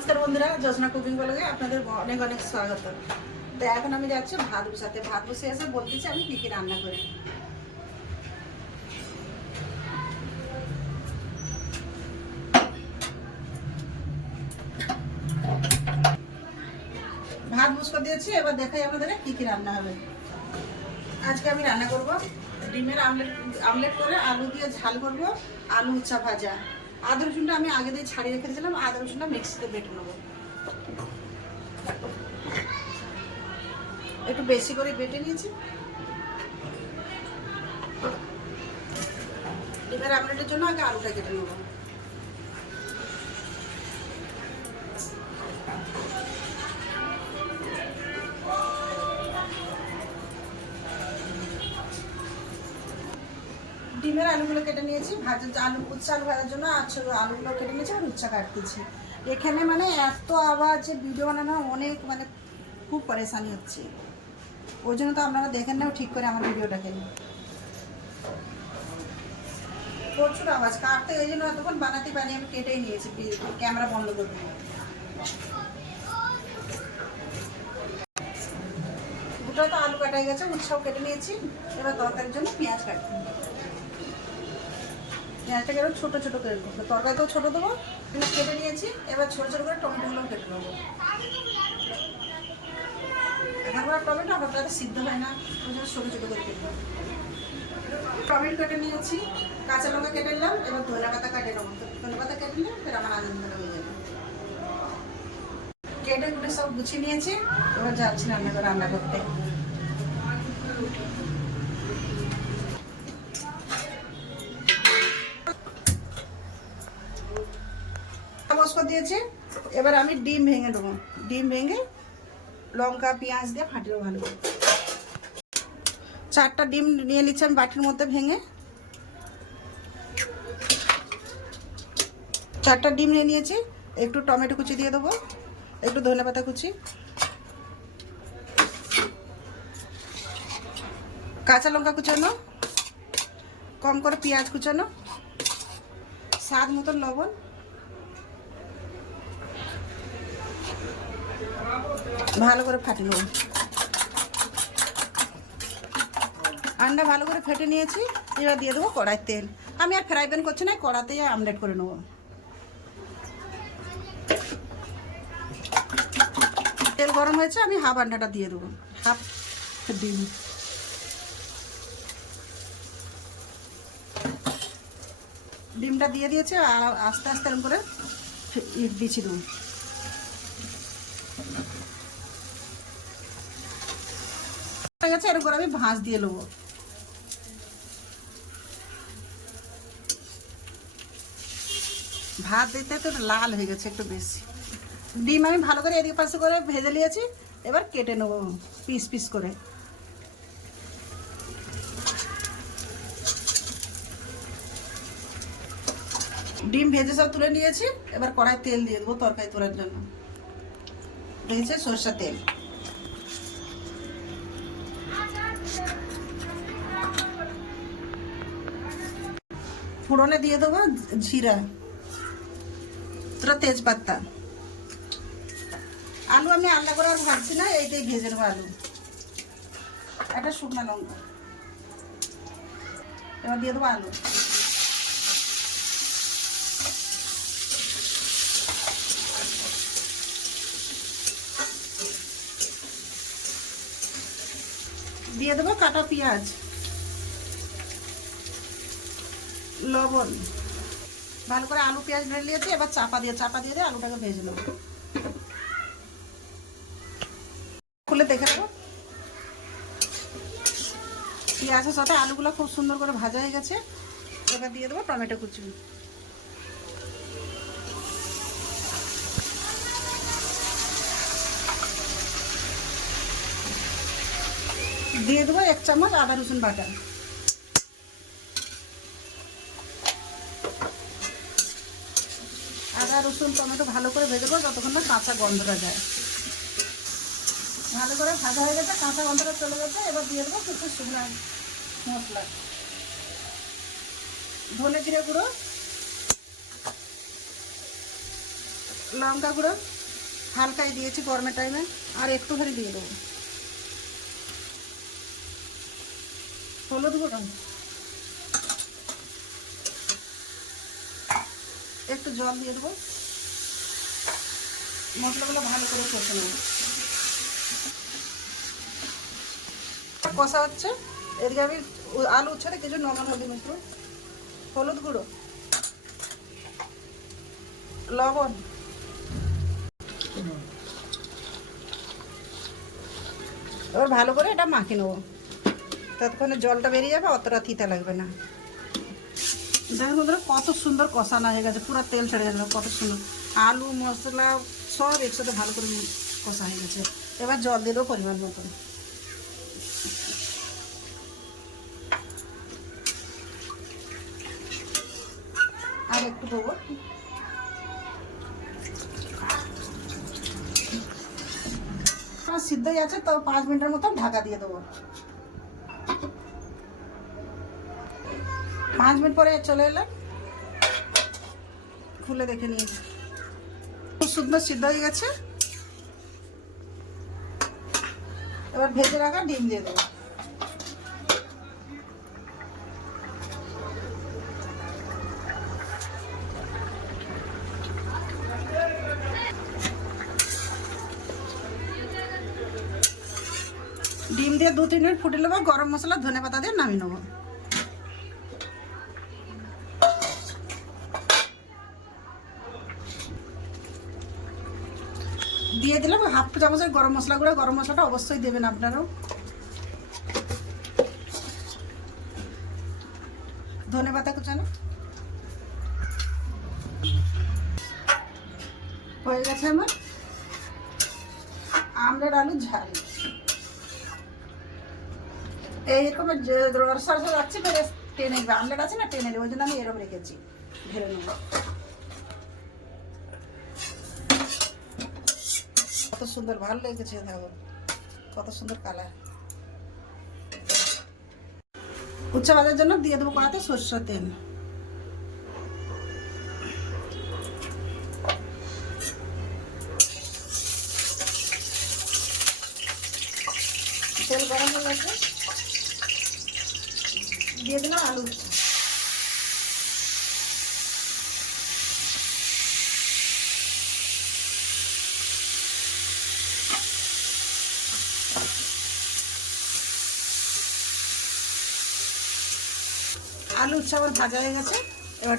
নমস্কার বন্ধুরা যোজনা কুকিং ব্লগে আপনাদের অনেক অনেক স্বাগত। তো এখন আমি যাচ্ছি ভাত বসাতে। ভাত বসে এসে বলতেছি আমি কী কী রান্না করি। ভাত বসে দিয়েছি, এবার দেখাই আপনাদের কী কী রান্না হবে। আজকে আমি রান্না করব। ডিমের আমলেট আমলেট করে আলু দিয়ে ঝাল করব, আলু উচ্চা ভাজা। আদা রসুনটা আমি আগে দিয়ে ছাড়িয়ে রেখে দিয়েছিলাম, আদা রসুনটা মিক্সিতে বেটে নেব। একটু বেশি করে বেটে নিয়েছি। এবার আমলেটের জন্য আগে আলুটা কেটে নেব। আলুগুলো কেটে নিয়েছি, ভাজা আলু উচ্ছা আলু ভাজার জন্য আচ্ছা আলুগুলো কেটে নিয়েছি আর উচ্ছা কাটতেছি। এখানে মানে এত আওয়াজ ভিডিও বানানো অনেক মানে খুব পরেশানি হচ্ছে। ওই জন্য তো আপনারা দেখেন নাও ঠিক করে আমার ভিডিওটাকে। প্রচুর আওয়াজ, কাটতে ওই জন্য এতক্ষণ বানাতে পারি আমি কেটেই নিয়েছি ক্যামেরা বন্ধ করে দুটো তো আলু কাটাই গেছে উৎসাহ কেটে নিয়েছি, এবার তরকারির জন্য পেঁয়াজ কাটতে। পেঁয়াজটাকে এবার ছোটো ছোটো করে দেবো। তরকারিতেও ছোটো দেবো পেঁয়াজ কেটে নিয়েছি, এবার ছোটো ছোটো করে টমেটোগুলো কেটে নেব। এখনকার টমেটো তাদের সিদ্ধ হয় না, ওই জন্য ছোটো ছোটো করে কেটে নেব। টমেটো কেটে নিয়েছি, কাঁচা লঙ্কা কেটে নিলাম, এবার ধনে পাতা কেটে নেব। ধনে পাতা কেটে নিলাম ফের আমার আনন্দ হয়ে যাবে। কেটে কুটে সব গুছিয়ে নিয়েছি, এবার যাচ্ছি রান্না করে রান্না করতে। দিয়েছি। এবার আমি ডিম ভেঙে দেবো। ডিম ভেঙে লঙ্কা, পেঁয়াজ দিয়ে ফাটিয়ে ভালো চারটা ডিম নিয়ে নিচ্ছি আমি বাটির মধ্যে ভেঙে। চারটা ডিম নিয়ে নিয়েছি। একটু টমেটো কুচি দিয়ে দেবো। একটু ধনে পাতা কুচি। কাঁচা লঙ্কা কুচানো। কম করে পেঁয়াজ কুচানো। স্বাদ মতন লবণ। ভালো করে ফাটিয়ে নেব। আন্ডা ভালো করে ফেটে নিয়েছি, এবার দিয়ে দেবো কড়াই তেল। আমি আর ফ্রাই প্যান করছি না কড়াতেই আমলেট করে নেব। তেল গরম হয়েছে, আমি হাফ আন্ডাটা দিয়ে দেবো হাফ ডিম। ডিমটা দিয়ে দিয়েছে, আর আস্তে আস্তে এরকম করে দিচ্ছি দেবো। হয়ে গেছে করে আমি ভাঁজ দিয়ে নেব। ভাত দিতে তো লাল হয়ে গেছে একটু বেশি। ডিম আমি ভালো করে এদিকে পাশে করে ভেজে নিয়েছি, এবার কেটে নেব পিস পিস করে। ডিম ভেজে সব তুলে নিয়েছি, এবার কড়াই তেল দিয়ে দেবো তরকারি তোলার জন্য। দিয়েছে সরষা তেল। ফোড়নে দিয়ে দেবো জিরা। দুটো তেজপাতা। আলু আমি আলাদা করে আর ভাজছি না এইটাই ভেজে নেব আলু। একটা শুকনো লঙ্কা। এবার দিয়ে দেবো আলু। দিয়ে দেবো কাটা পেঁয়াজ। লবণ। ভালো করে আলু, পেঁয়াজ ভেজে নিয়েছি, এবার চাপা দিয়ে চাপা দিয়ে দিয়ে আলুটাকে ভেজে নেব। খুলে দেখে নেব। পেঁয়াজের সাথে আলুগুলো খুব সুন্দর করে ভাজা হয়ে গেছে। এবার দিয়ে দেবো টমেটো কুচি। দিয়ে দেবো এক চামচ আদা রসুন বাটা আদা রসুন, টমেটো ভালো করে ভেজে দেবো যতক্ষণ না কাঁচা গন্ধটা যায়। ভালো করে ভাজা হয়ে গেছে, কাঁচা গন্ধটা চলে গেছে, এবার দিয়ে দেবো কিছু শুকনো মশলা। ধনে জিরে গুঁড়ো, লঙ্কা গুঁড়ো, হালকাই দিয়েছি গরমের টাইমে আর একটু করে দিয়ে দেবো। হলুদ গুঁড়ো। একটু জল দিয়ে দেবো। মশলাগুলো ভালো করে কষে নেব। কষা হচ্ছে। এদিকে আমি আলু উচ্ছে কিছু নরমাল হলুদ একটু। হলুদ গুঁড়ো। লবণ। এবার ভালো করে এটা মাখিয়ে নেব। ততক্ষণে জলটা বেরিয়ে যাবে, অতটা তিতা লাগবে না। দেখুন কত সুন্দর কষানো হয়ে গেছে। পুরো তেল ছেড়ে গেছে, কত সুন্দর। আলু, মশলা সব একসাথে ভালো করে কষা হয়ে গেছে। এবার জল দিয়ে দেবো পরিমাণ মতন। আর একটু দেবো। সিদ্ধই আছে, তো পাঁচ মিনিটের মতন ঢাকা দিয়ে দেবো। পাঁচ মিনিট পরে চলে এলাম। খুলে দেখে নিয়েছি। সুন্দর সিদ্ধ হয়ে গেছে। এবার ভেজে রাখা ডিম দিয়ে দেবো। ডিম দিয়ে দু তিন মিনিট ফুটে নেব, গরম মশলা, ধনে পাতা দিয়ে নামিয়ে নেব। দিয়ে দিলাম, হাফ চামচের গরম মশলা গুঁড়ো, গরম মশলাটা অবশ্যই দেবেন আপনারাও। ধনে পাতা কুচানো। হয়ে গেছে আমার। আমলের আলু ঝাল। এইরকম রসা যাচ্ছে টেনে আমলেট আছে না, টেনে ওই জন্য আমি এরকম রেখেছি। ঢেলে নেব। সুন্দর ভালো লেগেছে দেখো কত সুন্দর কালার উচ্চা ভাজার জন্য দিয়ে দেবো কড়াতে সরষের তেল তেল গরম হয়ে গেছে দিয়ে দিলাম আলু আলু আমার ভাজা হয়ে গেছে, এবার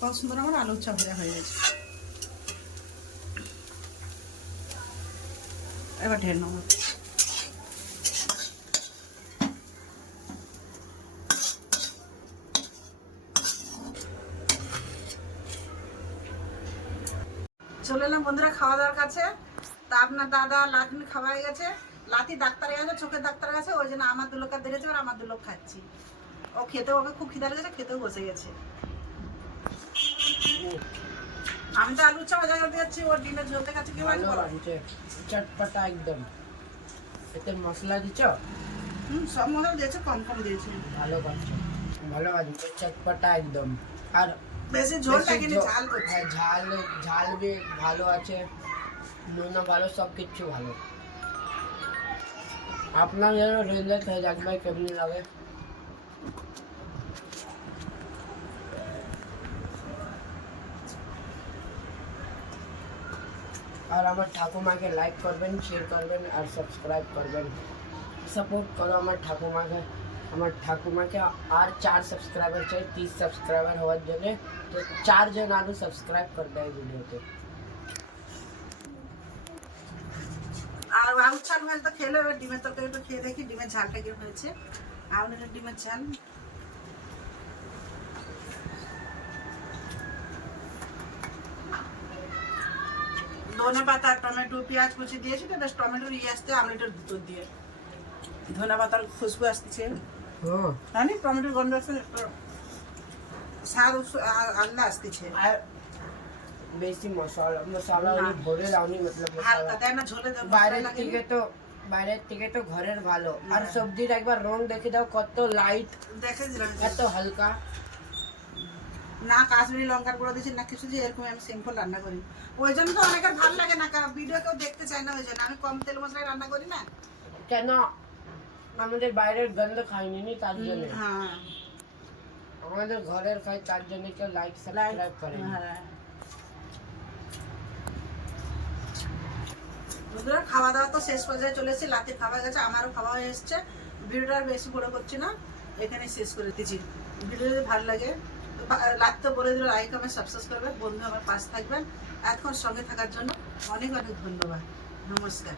কত সুন্দর আমার আলু ভাজা হয়ে গেছে। এবার চলে এলাম বন্ধুরা, খাওয়া দাওয়ার কাছে। তা আপনার দাদা লাতিন খাওয়া হয়ে গেছে। লাতি ডাক্তার গেছে চোখের ডাক্তার গেছে ওই জন্য আমার দু লোকের দিয়েছে আর আমার দু লোক খাচ্ছি। ও খেতে ওকে খুব খিদা লেগেছে খেতেও বসে গেছে। আমি তো আলু চাপা জায়গা দিয়েছি ওর ডিমের ঝোল দেখাচ্ছি কি ভালো চটপটা একদম। এতে মশলা দিচ্ছ? হুম সব মশলা দিয়েছে কম কম দিয়েছে। ভালো করছ। ভালো লাগছে চটপটা একদম। আর বেশি ঝোল লাগেনি ঝাল হ্যাঁ, ঝাল ঝাল বি ভালো আছে। নুনও ভালো সব কিছু ভালো। আপনার যেন রেঞ্জার হয়ে যাকবে কেমনি লাগে আর আমার ঠাকুমাকে লাইক করবেন শেয়ার করবেন আর সাবস্ক্রাইব করবেন সাপোর্ট করো আমার ঠাকুমাকে আমার ঠাকুমাকে আর চার সাবস্ক্রাইবার চাই তিরিশ সাবস্ক্রাইবার হওয়ার জন্য তো চারজন আরও সাবস্ক্রাইব করবে এই ভিডিওতে ভাজ তো খেলে এবার ডিমের তরকারি একটু খেয়ে দেখি ডিমের ঝালটা কি হয়েছে। আমাদের ডিমের ঝাল। ধনে পাতা টমেটো পেঁয়াজ কুচি দিয়েছি তো বেশ টমেটোর ইয়ে আসতে আমলেটের ভিতর দিয়ে। ধনে পাতার খুশবু আসতেছে হ্যাঁ জানি টমেটোর গন্ধ আসছে স্বাদ আলাদা আসতেছে। আর বেশি মশলা মশলা। উনি ভরে দাওনি মতলব হালকা দেয় না ঝোলে বাইরের। থেকে তো বাইরের থেকে তো ঘরের ভালো আর। সবজির একবার রং দেখে দাও কত লাইট দেখে দিলাম এত হালকা না কাশ্মীরি লঙ্কার গুঁড়ো দিয়েছি না কিছু দিয়ে এরকম আমি সিম্পল রান্না করি ওই জন্য তো অনেকের ভালো লাগে না ভিডিও কেউ দেখতে চায় না ওই জন্য আমি কম তেল মশলায় রান্না করি না কেন আমাদের বাইরের গন্ধ খাইনি নি তার জন্য হ্যাঁ আমাদের ঘরের খাই তার জন্য কেউ লাইক সাবস্ক্রাইব করেন হ্যাঁ বন্ধুরা খাওয়া দাওয়া তো শেষ পর্যায়ে চলে এসেছে লাতে খাওয়া গেছে আমারও খাওয়া হয়ে এসছে। ভিডিওটা আর বেশি বড় করছি না, এখানে শেষ করে দিচ্ছি। ভিডিও যদি ভালো লাগে লাগতে বলে দিল লাইক আমার সাবস্ক্রাইব করবেন বন্ধু আমার পাশে থাকবেন। এতক্ষণ সঙ্গে থাকার জন্য অনেক অনেক ধন্যবাদ। নমস্কার।